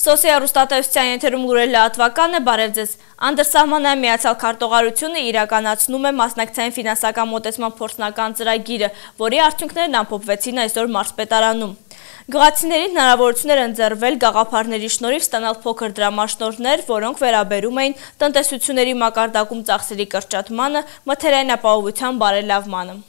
Սոցիալ-հեռուստատեսության եթերում լուրեր լրատվական է, բարև ձեզ։ Անդրսահմանային միացյալ քարտուղարությունը իրականացնում է մասնակցային ֆինանսական մոտեցման փորձնական ծրագիրը, որի արդյունքներն ամփոփվեցին այսօր մարզպետարանում։ Գյուղացիներին հնարավորություն էր ընձեռվել գաղափարների շնորհիվ ստանալ փոքր դրամաշնորհներ, որոնք վերաբերում էին տնտեսությունների մակարդակում ծախսերի կրճատմանը, մթերային ապահովության բարելավմանը։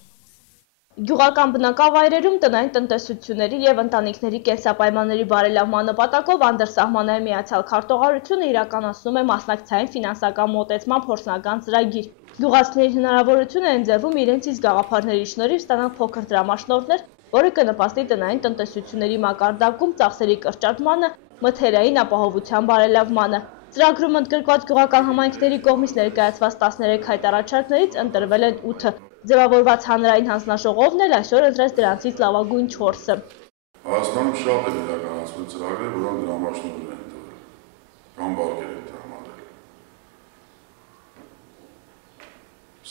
Գյուղական բնակավայրերում տնային տնտեսությունների և ընտանիքների կենսապայմանների բարելավման նպատակով անդրսահմանային միացյալ քարտուղարությունը իրականացնում է մասնակցային ֆինանսական մոտեցման փորձնական ծրագիր։ Գյուղացիների հնարավորություն է ընձեռվում իրենց իսկ գաղափարների շնորհիվ ստանալ փոքր դրամաշնորհներ, որը կնպաստի տնային տնտեսությունների մակարդակում ծախսերի կրճատմանը, մթերային ապահովության բարելավմանը։ Ծրագրում ընդգրկված գյուղական համայնքների կողմից ներկայացված 13 հայտ առաջարկներից ընտրվել են 8-ը։ Ձևավորված հանրային հանձնաժողովն էլ այսօր ընտրեց դրանցից լավագույն 4-ը։ Հայաստանում շատ են իրականացվել ծրագրեր, որոնք դրամաշնորհներ են տվել, կամ վարկեր են տրամադրել։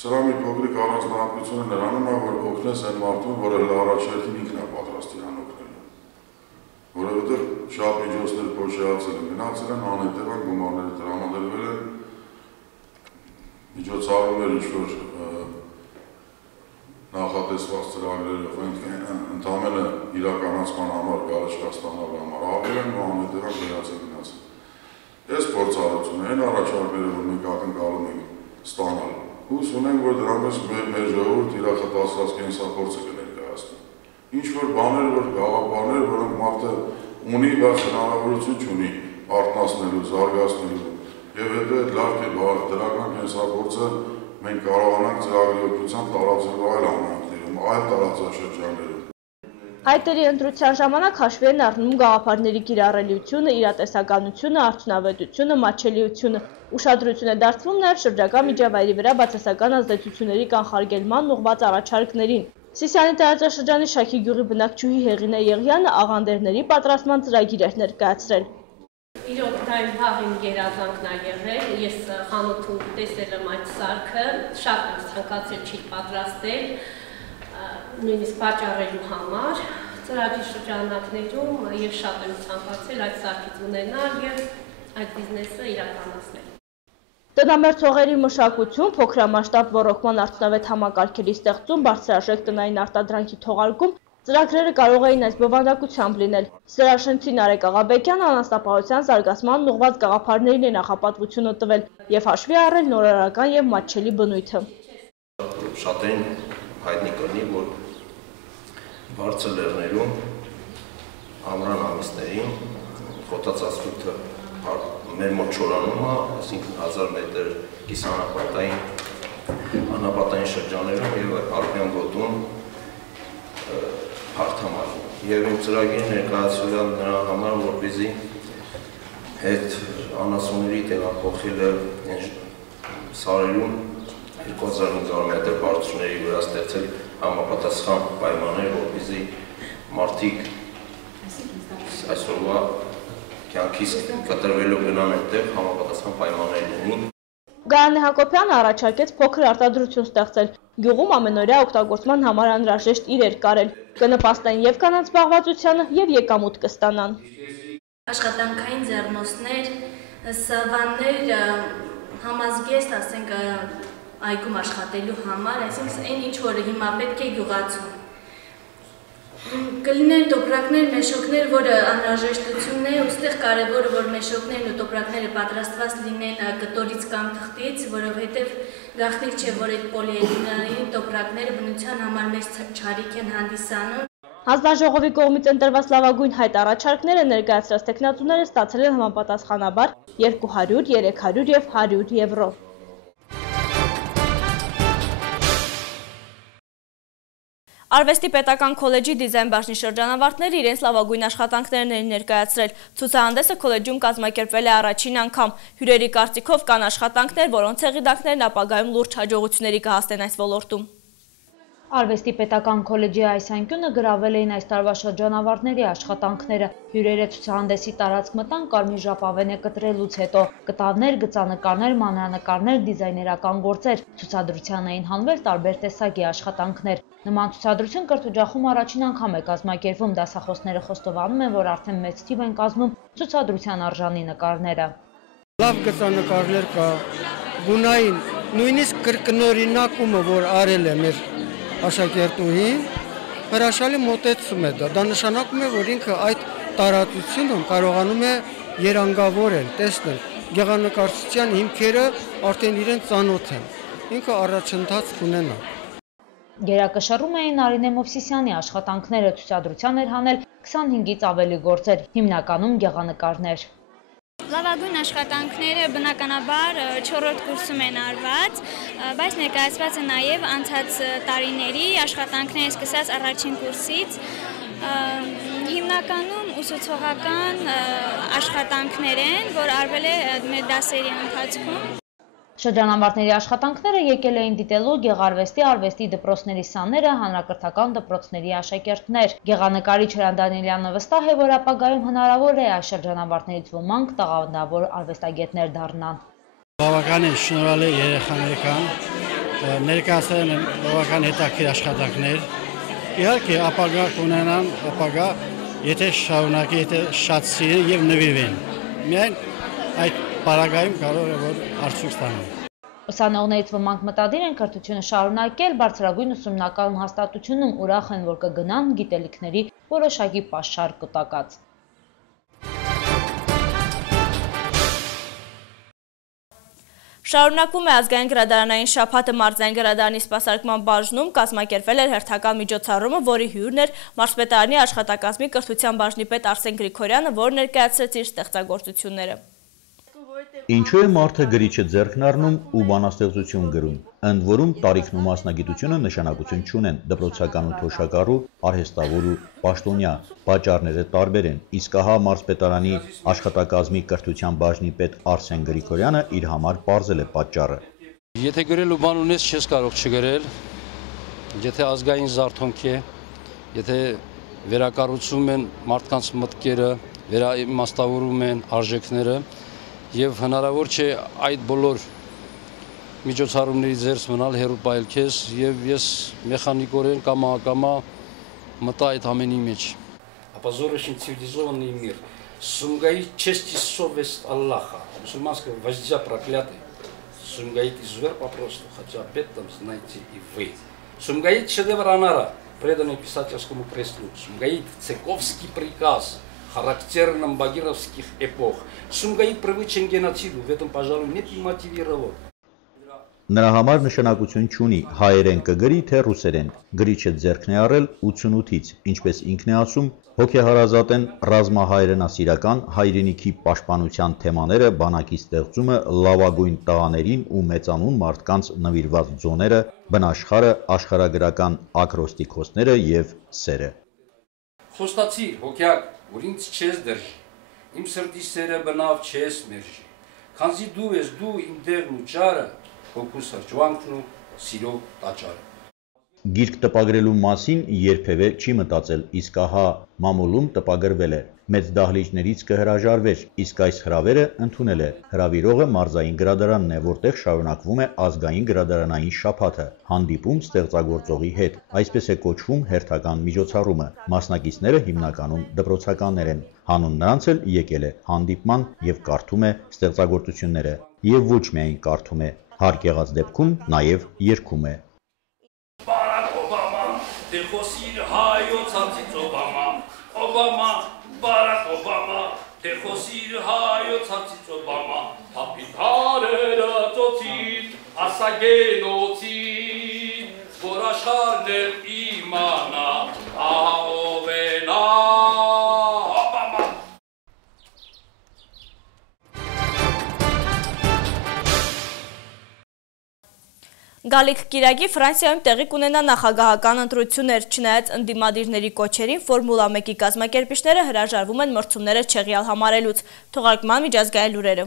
Սրա մի փոքրիկ առանձնահատկությունը նրանում է, որ օգնես այն մարդուն, որը առաջերտին ինքն է պատրաստ իրան օգնելու։ Որովհետև շատ միջոցներ փոշիացել են, գնացել են, անհետևան գումարները տրամադրվել են, միջոցառումներ ինչ-որ նախատեսված ծրագրերով ընդամենը իրականացման համար գարեջկա ստանալու համար աղել են ու անհետևան գնացել։ Այս փորձառություններին առաջարկները, որ մենք ակնկալում ենք ստանալ, հույս ունենք, որ դրանից մեր ժողովուրդը իր խտացած կենսափորձը կներկայացնի։ Ինչ-որ բաներ, որ գաղափարներ, որոնք մարդը ունի, բայց հնարավորություն չունի արթնացնելու, զարգացնելու, եւ հետո այդ լավ դրական կենսափորձը մենք կարողանանք ծրագրի օգնությամբ տարածելու այլ համայնքներում, այլ տարածաշրջաններում։ Հայտերի ընտրության ժամանակ հաշվի են առնում գաղափարների կիրառելիությունը, իրատեսականությունը, արդյունավետությունը, մատչելիությունը։ Ուշադրություն է դարձվում նաև շրջակա միջավայրի վրա բացասական ազդեցությունների կանխարգելման ուղղված առաջարկներին։ Սիսիանի տարածաշրջանի Շաքի գյուղի բնակչուհի Հեղինե Եղյանը աղանդերների պատրաստման ծրագիր էր ներկայացրել։ Իրոք դա իմ հաղին երազանքն է եղել, ես խանութում տեսել եմ այդ սարքը, շատ եմ ցանկացել չի պատրաստել, նույնիսկ պատճառելու համար, ծրագրի շրջանակներում ես շատ եմ ցանկացել այդ սարքից ունենալ և այդ բիզնեսը իրականացնել։ Տնամերձ հողերի մշակություն, փոքրամասշտաբ ոռոգման արդյունավետ համակարգերի ստեղծում, բարձրաժեք տնային արտադրանքի թողարկում ծրագրերը կարող էին այս բովանդակությամբ լինել։ Սրաշենցի Նարեկ Աղաբեկյանը անասնապահության զարգացմանն ուղղված գաղափարներին է նախապատվությունը տվել և հաշվի առել նորարարական և մատչելի բնույթը։ Շատերին հայտնի կլինի, որ բարձր լեռներում ամռան ամիսներին խոտածածկույթը մեր մոտ չորանում է, այսինքն 1000 մետր կիսաանապատային անապատային շրջաններում և Ալպյան գոտում հարթամարում։ Եվ իմ ծրագիրը ներկայացվել է նրա համար, որպեսզի այդ անասունների տեղափոխելը սարերում 2500 մետր բարձրությունների վրա ստեղծել համապատասխան պայմաններ, որպեսզի մարդիկ այսօրվա կյանքից կտրվելով գնան այդտեղ համապատասխան պայմաններ ունին։ Գայանե Հակոբյանը առաջարկեց փոքր արտադրություն ստեղծել։ Գյուղում ամենօրյա օգտագործման համար անհրաժեշտ իրեր կարել, կնպաստեն եւ կանանց զբաղվածությանը եւ եկամուտ կստանան։ Աշխատանքային ձեռնոցներ, սավաններ, համազգեստ, ասենք այգում աշխատելու համար, այսինքն այն ինչ որ հիմա պետք է գյուղացում։ Կլինեն տոպրակներ, մեշոկներ, որը անհրաժեշտությունն է, ուստեղ կարևորը, որ մեշոկներն ու տոպրակները պատրաստված լինեն կտորից կամ թղթից, որովհետև գաղտնիք չէ, որ այդ պոլիէթիլենային տոպրակները բնության համար մեծ չարիք են հանդիսանում։ Հանձնաժողովի կողմից ընտրված լավագույն հայտ առաջարկները ներկայացրած տեխնատուները ստացել են համապատասխանաբար 200, 300 և 100 եվրո։ Արվեստի պետական քոլեջի դիզայն բաժնի շրջանավարտները իրենց լավագույն աշխատանքներն են ներկայացրել։ Ցուցահանդեսը քոլեջում կազմակերպվել է առաջին անգամ։ Հյուրերի կարծիքով կան աշխատանքներ, որոնց հեղինակներն ապագայում լուրջ հաջողությունների կհասնեն այս ոլորտում։ Արվեստի պետական քոլեջի այս անկյունը գրավել էին այս տարվա շրջանավարտների աշխատանքները։ Հյուրերը ցուցահանդեսի տարածք մտան կարմիր ժապավենը կտրելուց հետո։ Կտավներ, գծանկարներ, մանրանկարներ, դիզայներական գործեր։ Ցուցադրության էին հանվել տարբեր տեսակի աշխատանքներ։ Նման ցուցադրություն Կրթօջախում առաջին անգամ է կազմակերպվում։ Դասախոսները խոստովանում են, որ արդեն մեծ թիվ են կազմում ցուցադրության արժանի նկարները։ Լավ գծանկարներ կա, գունային, նույնիսկ կրկնօրինակումը, որ արել է մեր աշակերտուհին, հրաշալի մոտեցում է դա։ Դա նշանակում է, որ ինքը այդ տարածությունում կարողանում է երանգավորել, տեսնել, գեղանկարչության հիմքերը արդեն իրեն ծանոթ են, ինքը առաջընթաց կունենա։ Գերակշռում էին Նարինե Մովսիսյանի աշխատանքները, ցուցադրության էր հանել 25-ից ավելի գործեր, հիմնականում գեղանկարներ։ Լավագույն աշխատանքները բնականաբար 4-րդ կուրսում են արված, բայց ներկայացված է նաև անցած տարիների աշխատանքները սկսած առաջին կուրսից, հիմնականում ուսուցողական աշխատանքներ են, որ արվել է մեր դասերի ընթացքում։ Շրջանավարտների աշխատանքները եկել էին դիտելու գեղարվեստի արվեստի դպրոցների սաները, հանրակրթական դպրոցների աշակերտներ։ Գեղանկարիչ Հրանտ Դանիելյանը վստահ է, որ ապագայում հնարավոր է այս շրջանավարտներից ոմանք տաղանդավոր արվեստագետներ դառնան։ Բավականին շնորհալի երեխաներ կան, ներկայացրել են բավական հետաքրքիր աշխատանքներ։ Իհարկե ապագա կունենան, ապագա եթե շարունակի, եթե շատ սիրեն եւ նվիրվեն։ Միայն այդ պարագայում կարող է որ արդյունք ստանան։ Ուսանողներից ոմանք մտադիր են կրթությունը շարունակել բարձրագույն ուսումնական հաստատությունում, ուրախ են, որ կգնան գիտելիքների որոշակի պաշար կուտակած։ Շարունակվում է ազգային գրադարանային շաբաթը մարզային գրադարանի սպասարկման բաժնում կազմակերպվել էր հերթական միջոցառումը, որի հյուրն էր մարզպետարանի աշխատակազմի կրթության բաժնի պետ Արսեն Գրիգորյանը, որ ներկայացրեց իր ստեղծագործությունները։ Ինչու է մարդը գրիչը ձեռքն առնում ու բանաստեղծություն գրում, ընդ որում տարիքն ու մասնագիտությունը նշանակություն չունեն, դպրոցական ու թոշակառու, արհեստավոր ու պաշտոնյա, պատճառները տարբեր են, իսկ ահա մարզպետարանի աշխատակազմի կրթության բաժնի պետ Արսեն Գրիգորյանը իր համար պարզել է պատճառը։ Եթե գրելու բան ունես, չես կարող չգրել, եթե ազգային զարթոնք է, եթե վերակառուցում են մարդկանց մտքերը, վերաիմաստավորում են արժեքները, եւ հնարավոր չէ այդ բոլոր միջոցառումների ձեռս մնալ հեռու պահել քեզ եւ ես մեխանիկորեն կամա մտա այդ ամենի մեջ։ Опозорищен цивилизованный мир. Сум гаит честь и совесть Аллаха. Мусульманского вождя проклятый. Сум гаит изувер попросту, хотя об этом знаете и вы. Сум гаит шедевр Анара, преданный писательскому креслу. Сум гаит цековский приказ. Характерным багировских эпох. Сумгаит привычен геноциду, в этом, пожалуй, нет и мотивировал. Նրա համար նշանակություն չունի հայերեն կգրի թե ռուսերեն, գրիչը ձեռքն է առել 88-ից, ինչպես ինքն է ասում, հոգեհարազատ են ռազմահայրենասիրական հայրենիքի պաշտպանության թեմաները, բանակի ստեղծումը, լավագույն տղաներին ու մեծանուն մարդկանց նվիրված ձոները, բնաշխարհը, աշխարհագրական ակրոստիկոսները եւ սերը։ Խոստացիր, հոգյակ, որ ինձ չես դրժի, իմ սրտի սերը բնավ չես մերժի, քանզի դու ես դու իմ դերն ու ճարը, հոգուս հրճվանքն ու սիրո տաճարը։ Գիրք տպագրելու մասին երբևէ չի մտածել, իսկ ահա մամուլում տպագրվել է, մեծ դահլիճներից կհրաժարվեր, իսկ այս հրավերը ընդունել է, հրավիրողը մարզային գրադարանն է, որտեղ շարունակվում է ազգային գրադարանային շաբաթը, հանդիպում ստեղծագործողի հետ, այսպես է կոչվում հերթական միջոցառումը, մասնակիցները հիմնականում դպրոցականներ են, հանուն նրանց էլ եկել է հանդիպման եւ կարդում է ստեղծագործությունները, եւ ոչ միայն կարդում է, հարկ եղած դեպքում նաեւ երգում է։ Դեխոսիր հայոց հացից Օբամա, Բարակ Օբամա, դեխոսիր հայոց հացից Օբամա, հապիտարերը ծոցից, ասագենոցից, որ աշխարհն էլ իմանա, ահով է նա, Օբամա։ Գալիք կիրակի Ֆրանսիայում տեղի կունենա նախագահական ընտրություններ, չնայած ընդդիմադիրների կոչերին Ֆորմուլա 1-ի կազմակերպիչները հրաժարվում են մրցումները չեղյալ համարելուց, թողարկման միջազգային լուրերը։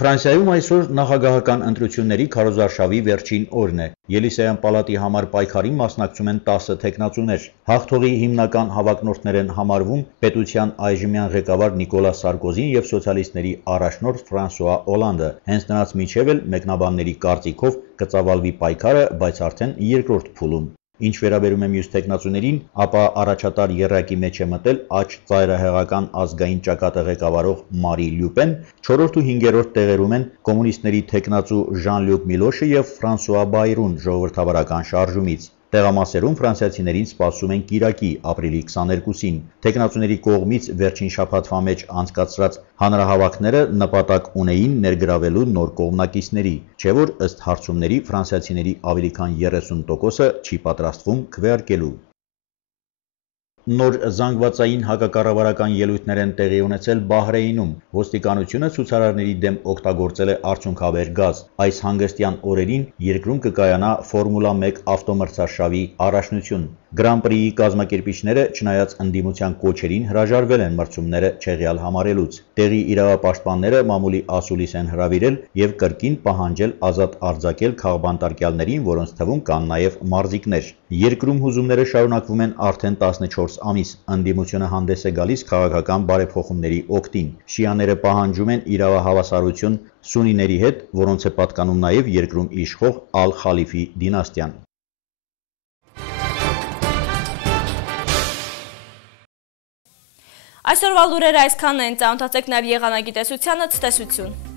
Ֆրանսիայում այսօր նախագահական ընտրությունների քարոզարշավի վերջին օրն է։ Ելիսեյան պալատի համար պայքարին մասնակցում են 10 թեկնածուներ։ Հաղթողի հիմնական հավակնորդներ են համարվում պետության այժմյան ղեկավար Նիկոլա Սարկոզին եւ սոցիալիստների առաջնորդ Ֆրանսուଆ Օլանդը։ Հենց նրանց միջև էլ մեկնաբանների կարծիքով կծավալվի պայքարը, բայց արդեն երկրորդ փուլում։ Ինչ վերաբերում է մյուս տեխնացուներին, ապա առաջատար եռակի մեջ է մտել աջ ծայրահեղական ազգային ճակատը ղեկավարող Մարի Լյուպեն, 4-րդ ու 5-րդ տեղերում են կոմունիստների տեխնացու Ժան-Լյուկ Միլոշը եւ Ֆրանսուଆ Բայրուն ժողովրդավարական շարժումից։ Տեղամասերում ֆրանսիացիներին սպասում են կիրակի ապրիլի 22-ին։ Տեխնացուների կողմից վերջին շաբաթվա մեջ անցկացրած հանրահավաքները նպատակ ունեին ներգրավելու նոր կողմնակիցների, չէ՞ որ ըստ հարցումների ֆրանսիացիների ավելի քան 30%-ը չի պատրաստվում քվեարկելու։ Նոր զանգվածային հակակառավարական ելույթներ են տեղի ունեցել Բահրեյնում։ Ոստիկանությունը ցուցարարների դեմ օգտագործել է արդյունքաբեր գազ։ Այս հանգստյան օրերին երկրում կկայանա Ֆորմուլա 1 ավտոմրցարշավի առաջնություն։ Գրանպրիի կազմակերպիչները, չնայած ընդդիմության կոչերին, հրաժարվել են մրցումները չեղյալ համարելուց։ Տեղի իրավապաշտպանները մամուլի ասուլիս են հրավիրել եւ կրկին պահանջել ազատ արձակել քաղբանտարկյալներին, որոնց թվում կան նաեւ մարզիկներ։ Երկրում հուզումները շարունակվում են արդեն 14 ամիս։ Ընդդիմությունը հանդես է գալիս քաղաքական բարեփոխումների օգտին։ Շիաները պահանջում են իրավահավասարություն սունիների հետ, որոնց է պատկանում նաեւ երկրում իշխող Ալ-Խալիֆի դինաստիան։ Այսօրվա լուրերը այսքանն են, ծանոթացեք նաև եղանակի տեսությանը, ցտեսություն։